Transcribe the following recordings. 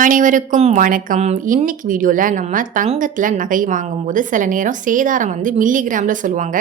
அனைவருக்கும் வணக்கம். இன்னைக்கு வீடியோவில் நம்ம தங்கத்தில் நகை வாங்கும்போது சில நேரம் சேதாரம் வந்து மில்லிகிராமில் சொல்லுவாங்க.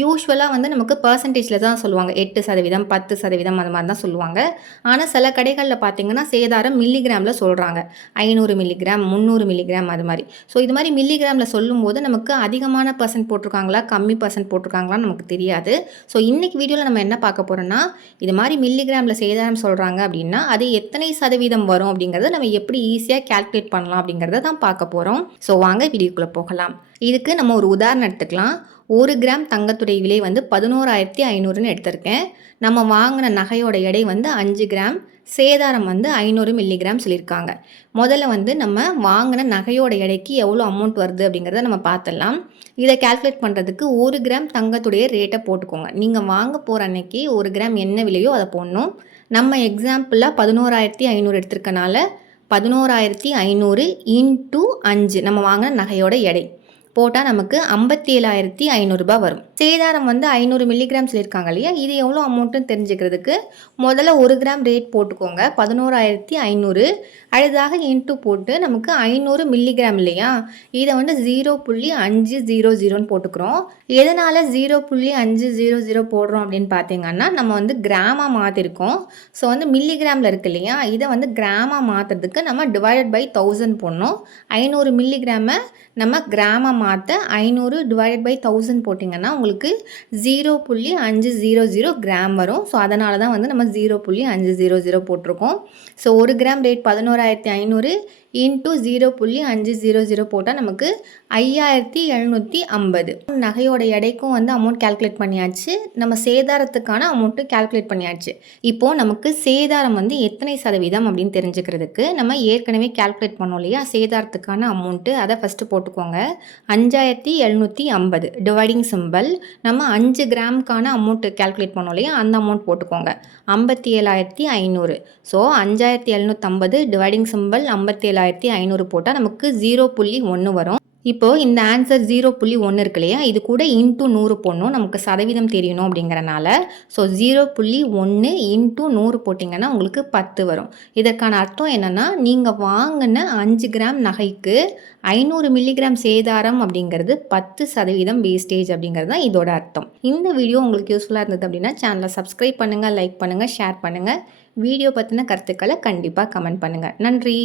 யூஸ்வலாக வந்து நமக்கு பர்சன்டேஜில் தான் சொல்லுவாங்க. எட்டு சதவீதம் பத்து சதவீதம் அந்த மாதிரி தான் சொல்லுவாங்க. ஆனால் சில கடைகளில் பார்த்தீங்கன்னா சேதாரம் மில்லிகிராமில் சொல்கிறாங்க ஐநூறு மில்லிகிராம் முந்நூறு மில்லிகிராம் அது மாதிரி. ஸோ இது மாதிரி மில்லிகிராமில் சொல்லும்போது நமக்கு அதிகமான பர்சன்ட் போட்டிருக்காங்களா கம்மி பர்சன்ட் போட்டிருக்காங்களான்னு நமக்கு தெரியாது. ஸோ இன்னைக்கு வீடியோவில் நம்ம என்ன பார்க்க போகிறோம்னா இது மாதிரி மில்லிகிராமில் சேதாரம் சொல்கிறாங்க அப்படின்னா அது எத்தனை சதவீதம் வரும் அப்படிங்கிறத நம்ம எப்படி ஈஸியாக கேல்குலேட் பண்ணலாம் அப்படிங்கிறத தான் பார்க்க போகிறோம் ஸோ வாங்க வீடியோக்குள்ளே போகலாம். இதுக்கு நம்ம ஒரு உதாரணம் எடுத்துக்கலாம். ஒரு கிராம் தங்கத்துடைய விலை வந்து பதினோராயிரத்தி ஐநூறுன்னு எடுத்திருக்கேன். நம்ம வாங்கின நகையோட எடை வந்து அஞ்சு கிராம் சேதாரம் வந்து ஐநூறு மில்லிகிராம் சொல்லியிருக்காங்க. முதல்ல வந்து நம்ம வாங்கின நகையோட எடைக்கு எவ்வளோ அமௌண்ட் வருது அப்படிங்கிறத நம்ம பார்த்துடலாம். இதை கேல்குலேட் பண்ணுறதுக்கு ஒரு கிராம் தங்கத்துடைய ரேட்டை போட்டுக்கோங்க. நீங்கள் வாங்க போகிற அன்னைக்கு ஒரு கிராம் என்ன விலையோ அதை போடணும். நம்ம எக்ஸாம்பிளாக பதினோராயிரத்தி ஐநூறு எடுத்திருக்கனால பதினோராயிரத்தி ஐநூறு இன்டூ அஞ்சு. நம்ம வாங்கின நகையோட எடை. போட்டால் நமக்கு ஐம்பத்தி ஏழாயிரத்தி ஐநூறுரூபா வரும். சேதாரம் வந்து ஐநூறு மில்லிகிராம் சொல்லியிருக்காங்க இல்லையா? இது எவ்வளோ அமௌண்ட்டுன்னு தெரிஞ்சுக்கிறதுக்கு முதல்ல ஒரு கிராம் ரேட் போட்டுக்கோங்க. பதினோராயிரத்தி ஐநூறு. அடுத்ததாக இன்ட்டு போட்டு நமக்கு ஐநூறு மில்லிகிராம் இல்லையா? இதை வந்து ஜீரோ புள்ளி அஞ்சு ஜீரோ ஜீரோன்னு போட்டுக்கிறோம். எதனால் ஜீரோ புள்ளி அஞ்சு ஜீரோ ஜீரோ போடுறோம் அப்படின்னு பார்த்தீங்கன்னா நம்ம வந்து கிராமாக மாற்றிருக்கோம் ஸோ வந்து மில்லிகிராமில் இருக்கு இல்லையா? இதை வந்து கிராமாக மாற்றுறதுக்கு நம்ம டிவைடட் பை தௌசண்ட் போடணும். ஐநூறு மில்லிகிராமை நம்ம கிராமாக மாற்ற ஐநூறு டிவைடட் பை தௌசண்ட் போட்டிங்கன்னா உங்களுக்கு ஜீரோ புள்ளி அஞ்சு ஜீரோ ஜீரோ கிராம் வரும். ஸோ அதனால தான் வந்து நம்ம ஜீரோ புள்ளி அஞ்சு ஜீரோ ஜீரோ போட்டிருக்கோம். ஸோ ஒரு கிராம் ரேட் பதினோராயிரத்தி ஐநூறு இன்ட்டு ஜீரோ புள்ளி அஞ்சு ஜீரோ ஜீரோ போட்டால் நமக்கு ஐயாயிரத்தி எழுநூற்றி ஐம்பது. நகையோட எடைக்கும் வந்து அமௌண்ட் கேல்குலேட் பண்ணியாச்சு. நம்ம சேதாரத்துக்கான அமௌண்ட்டு கேல்குலேட் பண்ணியாச்சு. இப்போது நமக்கு சேதாரம் வந்து எத்தனை சதவீதம் அப்படின்னு தெரிஞ்சுக்கிறதுக்கு நம்ம ஏற்கனவே கேல்குலேட் பண்ணோம் இல்லையா? சேதாரத்துக்கான அமௌண்ட்டு அதை ஃபஸ்ட்டு போட்டுக்கோங்க. அஞ்சாயிரத்தி எழுநூற்றி ஐம்பது டிவைடிங் சிம்பிள் நம்ம அஞ்சு கிராமுக்கான அமௌண்ட்டு கேல்குலேட் பண்ணோம் இல்லையா? அந்த அமௌண்ட் போட்டுக்கோங்க. ஐம்பத்தி ஏழாயிரத்தி ஐநூறு. ஸோ அஞ்சாயிரத்தி எழுநூற்றம்பது டிவைடிங் சிம்பிள் ஐம்பத்தி ஏழாயிரத்தி ஐநூறு போட்டால் நமக்கு ஜீரோ புள்ளி ஒன்று வரும். இப்போது இந்த ஆன்சர் ஜீரோ புள்ளி ஒன்று இருக்கு இல்லையா? இது கூட இன்ட்டு நூறு போடணும். நமக்கு சதவீதம் தெரியணும் அப்படிங்கிறனால. ஸோ ஜீரோ புள்ளி ஒன்று இன்ட்டு நூறு போட்டிங்கன்னா உங்களுக்கு பத்து வரும். இதற்கான அர்த்தம் என்னென்னா நீங்கள் வாங்கின அஞ்சு கிராம் நகைக்கு ஐநூறு மில்லிகிராம் சேதாரம் அப்படிங்கிறது பத்து சதவீதம் வேஸ்டேஜ் அப்படிங்கிறது தான் இதோட அர்த்தம். இந்த வீடியோ உங்களுக்கு யூஸ்ஃபுல்லாக இருந்தது அப்படின்னா சேனலை சப்ஸ்கிரைப் பண்ணுங்கள் லைக் பண்ணுங்கள் ஷேர் பண்ணுங்கள் வீடியோ பற்றின கருத்துக்களை கண்டிப்பாக கமெண்ட் பண்ணுங்கள் நன்றி!